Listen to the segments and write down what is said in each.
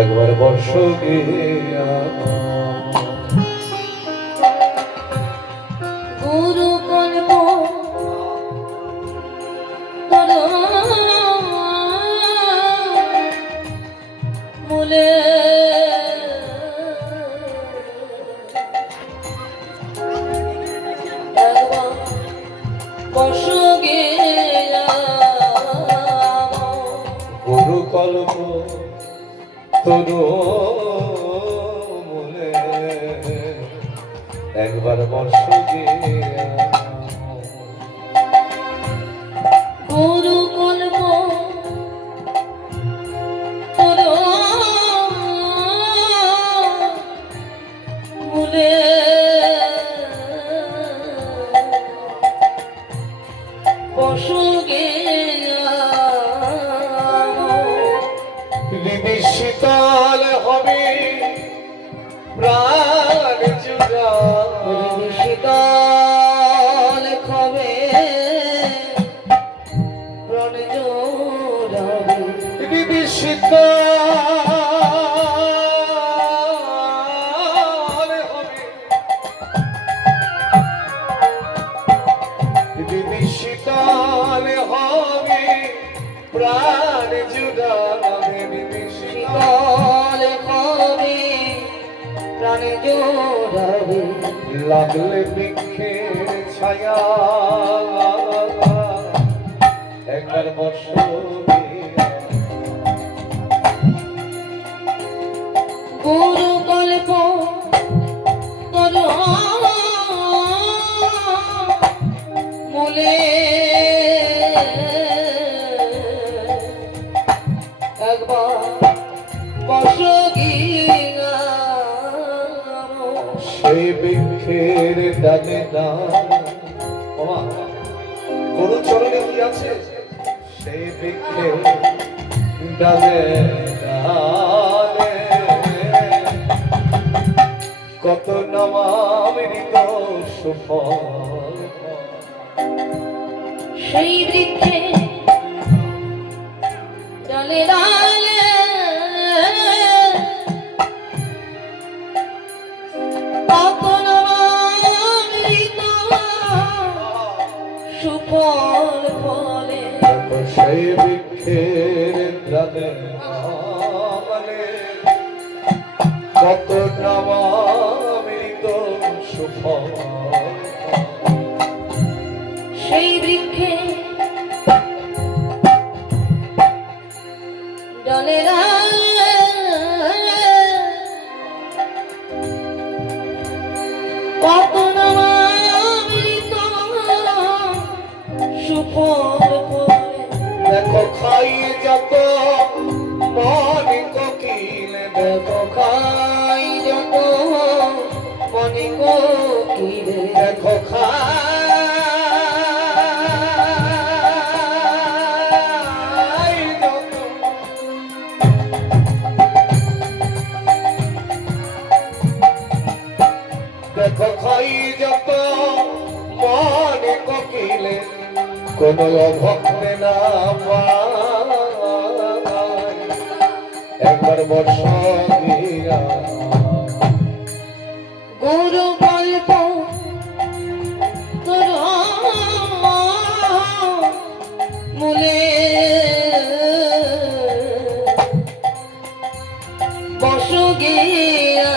একবার বর্ষ গিয়া গুরু কল্প তোর মূলে বর্ষ গিয়া গুরু কল্প তরু মূলে একবার বর্ষ গিয়া গুরু কল্প তোর মূলে বর্ষ গিয়া শীতল হবে প্রাণ জুড়া শীতল খবে প্রাণ জোড়াবে শীতল হবে শীতল হবে প্রাণ জুড়াবে শীতল খবে প্রাণ জোড়াবে লাগলে বৃক্ষের ছায়া একবার বর্ষ গুরু কল্প তোর মূলে একবার বর্ষ গিয়া সেই বৃক্ষের ডালে না কোন চরণে কি আছে সেই বৃক্ষের ডালে ডালে কত নামামৃত সুফল সেই বৃক্ষে ডালে ডালে কত নামামৃত সুফল ফলে সেই বৃক্ষের ডালে ডালে কত নামামৃত সুফল সেই বৃক্ষে ডালে ডালে কত নামামৃত সুফল ফলে দেখো খাই যত মনে কোকিলে দেখো খাই যত মনে কোকিলে দেখো খাই যত দেখো খাই যত মনে কোকিলে কোন ভক্তে না পায় একবার বর্ষ গিয়া গুরু কল্প তোর মূলে বর্ষ গিয়া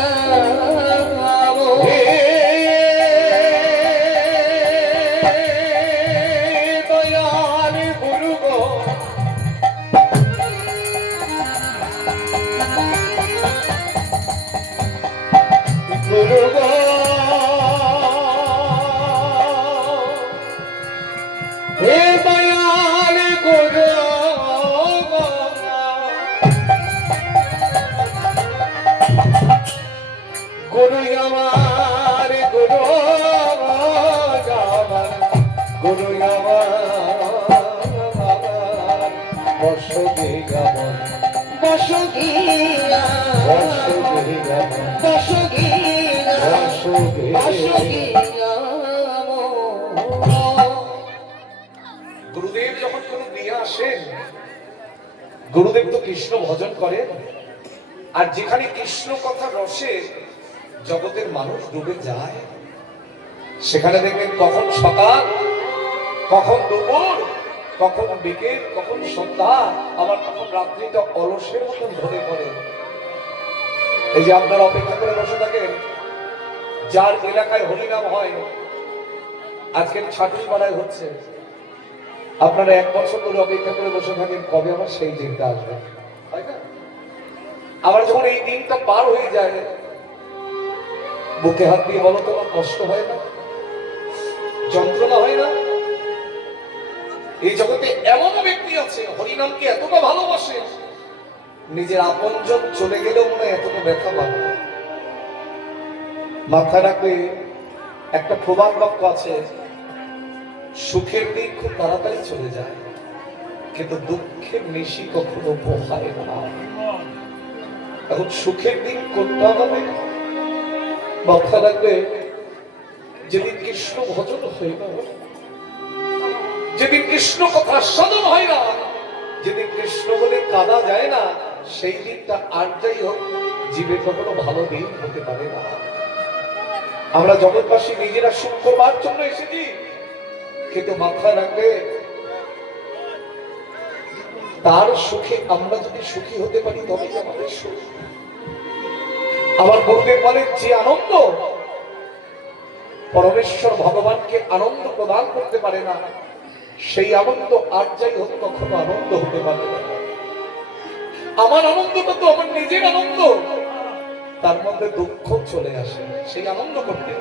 দয়াল গুরু গো গুরু গো হে দয়াল গুরু গো গুরু আমার গুরু আমার গুরু আমার বর্ষ গিয়া বর্ষ গিয়া বর্ষ গিয়া বর্ষ গিয়া বর্ষ বর্ষ গিয়া গিয়া গুরুদেব যখন কোনো দিয়ে আসেন, গুরুদেব তো কৃষ্ণ ভজন করেন, আর যেখানে কৃষ্ণ কথা রসে জগতের মানুষ ডুবে যায়, সেখানে দেখবেন কখন সকাল, কখন দুপুর, কখন বিকেল, কখন সন্ধ্যা, আবার কখন রাত্রিটা অলসের মতন ধরে পড়ে। এই যে আপনারা অপেক্ষা করে বসে থাকেন, যার এলাকায় হরিনাম হয়, আজকের ছাটুই পাড়ায় হচ্ছে, আপনারা 1 বছর ধরে অপেক্ষা করে বসে থাকেন কবে আমার সেই দিনটা আসবে, তাই না? আবার যখন এই দিনটা পার হয়ে যায়, বুকে হাত দিয়ে বলো তো, আমার কষ্ট হয় না, যন্ত্রণা হয় না? এই জগতে এমনও ব্যক্তি আছে হরিনামকে এতটা ভালোবাসে, নিজের আপনজন চলে গেলেও মনে হয় এতটা ব্যথা পাবে। মাথা রাখবে, একটা প্রবাদ বাক্য আছে, সুখের দিন খুব তাড়াতাড়ি চলে যায়, কিন্তু দুঃখের নিশি কখনো পোহায় না। এখন সুখের দিন কোনটা হবে? মাথা রাখবে, যেদিন কৃষ্ণ ভজন হয় না, যেদিন কৃষ্ণ কথা সাধন হয় না, যেদিন কৃষ্ণ বলে কাঁদা যায় না, সেই দিনটা আর যাই হোক জীবে কখনো ভালো দিন হতে পারে না। আমরা জগৎবাসী নিজেরা সুখ করবার জন্য এসেছি, কিন্তু মাথায় রাখবে, তার সুখে আমরা যদি সুখী হতে পারি তবেই আমাদের সুখ। আবার গুরুদেব বলেন, যে আনন্দ পরমেশ্বর ভগবানকে আনন্দ প্রদান করতে পারে না, সেই আনন্দ আর যাই হোক কখনো আনন্দ হতে পারে না। আমার আনন্দটা তো আমার নিজের আনন্দ, তার মধ্যে দুঃখ চলে আসে, সেই আনন্দ করতে।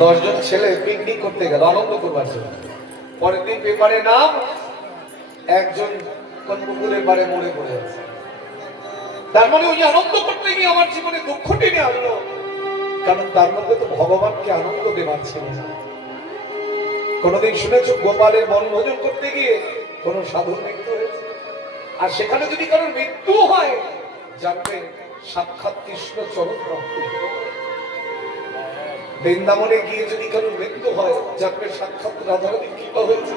10 জন ছেলে পিকনিক করতে গেল আনন্দ করবার জন্য, পরের দিন পেপারে নাম, একজন কোন পুকুরের পাড়ে মরে পড়ে আছে। তার মানে ওই আনন্দ করতে গিয়ে আমার জীবনে দুঃখ টেনে আনলো, কারণ তার মধ্যে তো ভগবানকে আনন্দ দেবার ছিল না। কোনদিন শুনেছ গোপালের বনভোজন করতে গিয়ে কোন সাধুর মৃত্যু হয়েছে? আর সেখানে যদি কারোর মৃত্যু হয়, জানবে সাক্ষাৎ কৃষ্ণ চরণ প্রাপ্তি। বৃন্দাবনে গিয়ে যদি কারোর মৃত্যু হয়, জানবে সাক্ষাৎ রাধারানীর কৃপা হয়েছে।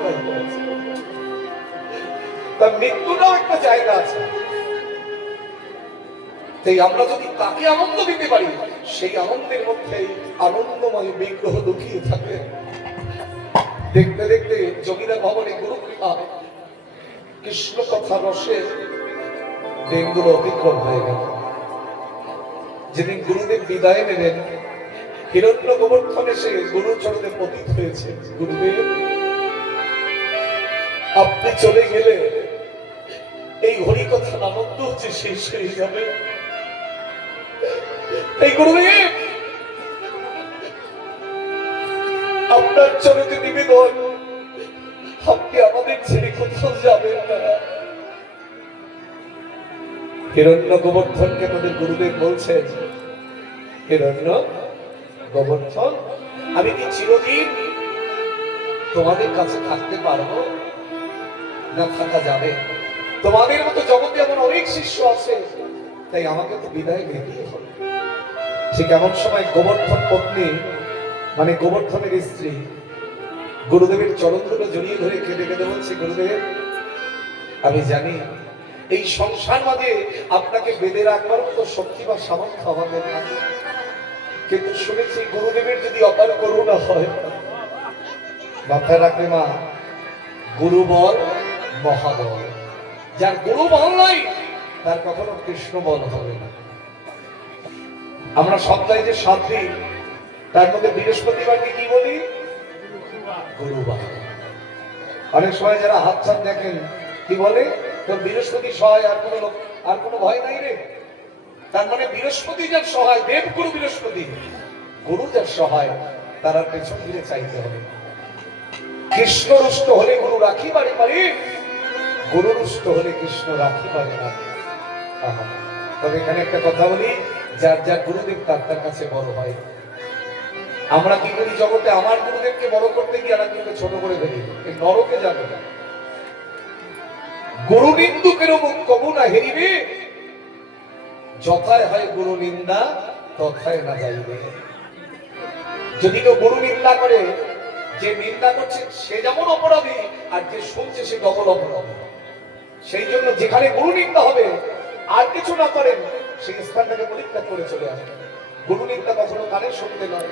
তার মৃত্যুটাও একটা জায়গা আছে। তাই আমরা যদি তাকে আনন্দ দিতে পারি, সেই আনন্দের মধ্যে আনন্দময় বিগ্রহ লুকিয়ে থাকে। দেখতে দেখতে যোগীরা ভবনে গুরু কৃপা, কৃষ্ণ কথা রসে দিনগুলো অতিক্রম হয়ে গেল। যেদিন গুরুদেব বিদায় নেবেন, হিরণ্য গোবর্ধন এসে গুরু চরণে পতিত হয়েছে, গুরুদেব আপনি চলে গেলে এই হরি কথার আনন্দ হচ্ছে শেষ হয়ে যাবে। এই গুরুদেব আপনার চরণে নিবেদন, আপনি আমাদের ছেড়ে কোথাও যাবেন না। হিরণ্য গোবর্ধনকে তাদের গুরুদেব বলছেন, হিরণ্য গোবর্ধন, আমি কি চিরদিন তোমাদের কাছে থাকতে পারবো না? থাকা যাবে। তোমাদের মতো জগতে এমন অনেক শিষ্য আছে, তাই আমাকে তো বিদায় নিতেই হবে। ঠিক এমন সময় গোবর্ধন পত্নী, মানে গোবর্ধনের স্ত্রী, গুরুদেবের চরণ দুটো জড়িয়ে ধরে কেঁদে কেঁদে বলছে, গুরুদেব আমি জানি এই সংসার মাঝে আপনাকে বেঁধে রাখবার মতো শক্তি বা সামর্থ্য আমাদের না, কিন্তু শুনেছি গুরুদেবের যদি অপার করুণা হয়, মাথায় রাখবে মা, গুরু বল মহাবল। যার গুরু বল নাই, তার কখনো কৃষ্ণ বল হবে না। আমরা সপ্তাহে যে 7 দিন, তার মধ্যে বৃহস্পতিবারকে কি বলি? গুরুবার। অনেক সময় যারা হাত ছাদ দেখেন কি বলে, তোর বৃহস্পতি সহায়, আর কোনো ভয় নাই রে। তার মানে বৃহস্পতি যার সহায়, দেব গুরু বৃহস্পতি, গুরু যার সহায়, তার আর পেছন ফিরে চাইতে হবে। কৃষ্ণ রুষ্ট হলে গুরু রাখি পারে পারে, গুরু রুষ্ট হলে কৃষ্ণ রাখি পারে না। তবে এখানে একটা কথা বলি, যার যার গুরুদেব তার কাছে বড় হয়। আমরা কি করি জগতে, আমার গুরুদেবকে বড় করতে গিয়ে আর কিন্তু ছোট করে ফেলি, নরকে যাবে। গুরু নিন্দুকের মুখ কবু না হেরিবে, যথায় হয় গুরু নিন্দা তথায় না যাইবে। যদি কেউ গুরু নিন্দা করে, যে নিন্দা করছে সে যেমন অপরাধী, আর যে শুনছে সে ডবল অপরাধী। সেই জন্য যেখানে গুরু নিন্দা হবে আর কিছু না করেন সেই স্থানটাকে পরিত্যাগ করে চলে আসে। গুরু নিন্দা কখনো কানে শুনতে নয়,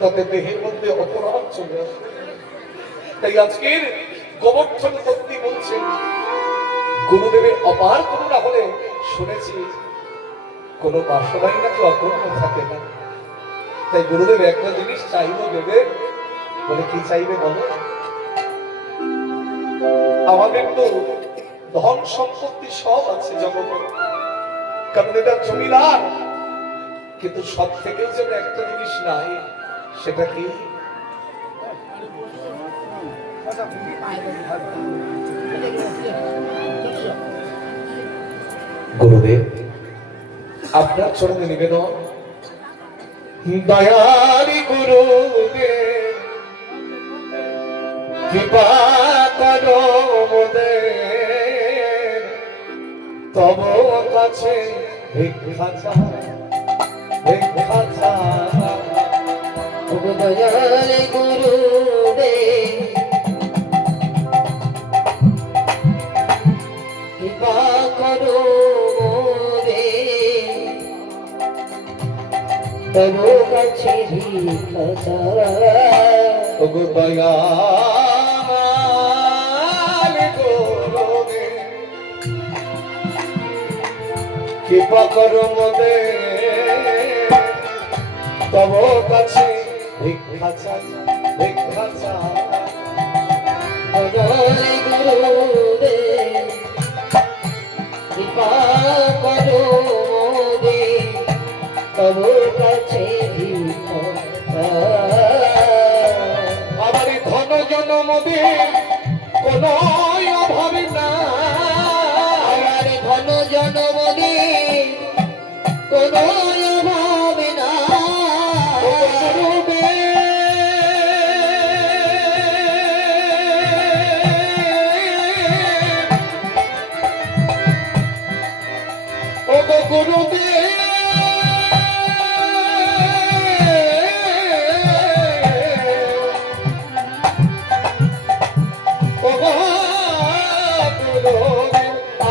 তাতে দেহের মধ্যে অপরাধ চলে আসে। তাই আজকের গোবর্ধন পত্নী বলছেন গুরুদেবের অপার করুণা হলে শুনেছি কোনো বাসনাই নাকি অপূর্ণ থাকে না। তাই গুরুদেব একটা জিনিস চাইবো দেবে, বলে কি চাইবে বলো? আমাদের তো ধন সম্পত্তি সব আছে জগতে, কারণ এটা জমিদার, কিন্তু সব থেকেও যেন একটা জিনিস নাই, সেটা কি? গুরুদেব আপনার চরণে নিবেদন, দয়ারি গুরুদেব কৃপা করো মোদের, তব কাছে ভিক্ষা চাই, ভিক্ষা চাই। দয়াল গুরুদেব কৃপা করো মোরে, তব কাছে ভিক্ষা চাই। ওগো দয়াল গুরুদেব কৃপা করো মোদের, তব কাছে ভিক্ষা চাই, ভিক্ষা চাই। দয়াল গুরুদেব কৃপা করো মোরে, তব কাছে ভিক্ষা চাই। আমার ধন জনমদের কোন অভাব নাই, আমার ধন জনমদি কোন অভাব নাই। ও গুরুদেব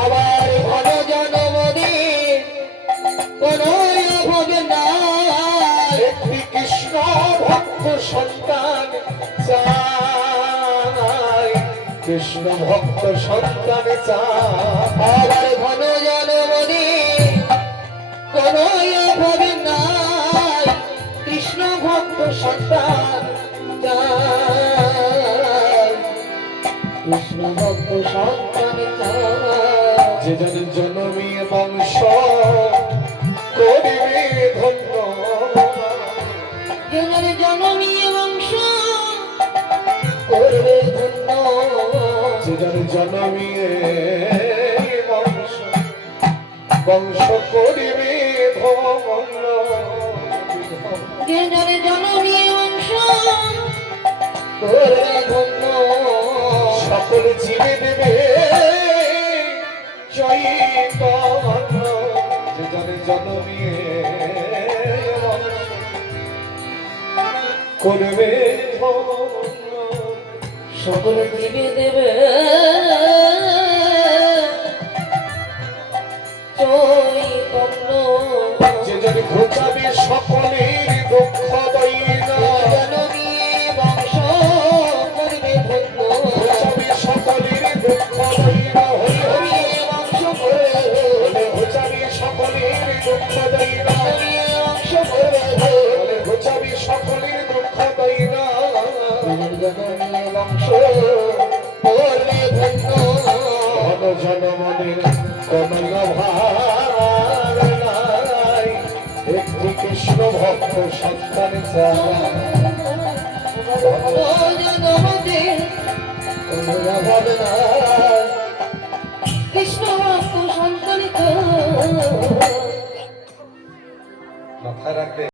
আবার ঘন জনমদি কোন অভাব নাই। একটি কৃষ্ণ ভক্ত সন্তান চাই, কৃষ্ণ ভক্ত সন্তান চাই। আবার ঘন জনমদি কোন অভাব নাই। কৃষ্ণ ভক্ত সন্তান চাই, কৃষ্ণ ভক্ত সন্তান চাই। যে জন জনমী বংশ করিবে ধন্য, জনের জনমী বংশ করবে ধন্য। যে জন জনমী বংশ বংশ করিবে ধন্য, জনের জনমী বংশ করবে ধন্য। সকল জীবে দেবে চৈতন্য, যে জনে জনমী বংশ করবে ধন্য। সকল জীবে দেবে চৈতন্য। যে জন ঘোচাবে সকলের দুঃখ দৈন্য, জনমী বংশ করবে ধন্য। ঘোচাবে সকলের দুঃখ দৈন্য, হরি হরি বংশ করবে বলে ঘোচাবে সকলের দুঃখ দৈন্য, বংশ করবে বলে ঘোচাবে সকলের দুঃখ দৈন্য। জনমী বংশ করবে ধন্য। ঘন জনমনের কমল ভার নাই, একটি কৃষ্ণ ভক্ত সন্তান চাই। কৃষ্ণ ভক্ত সন্তানিত মাথায় রাখবে।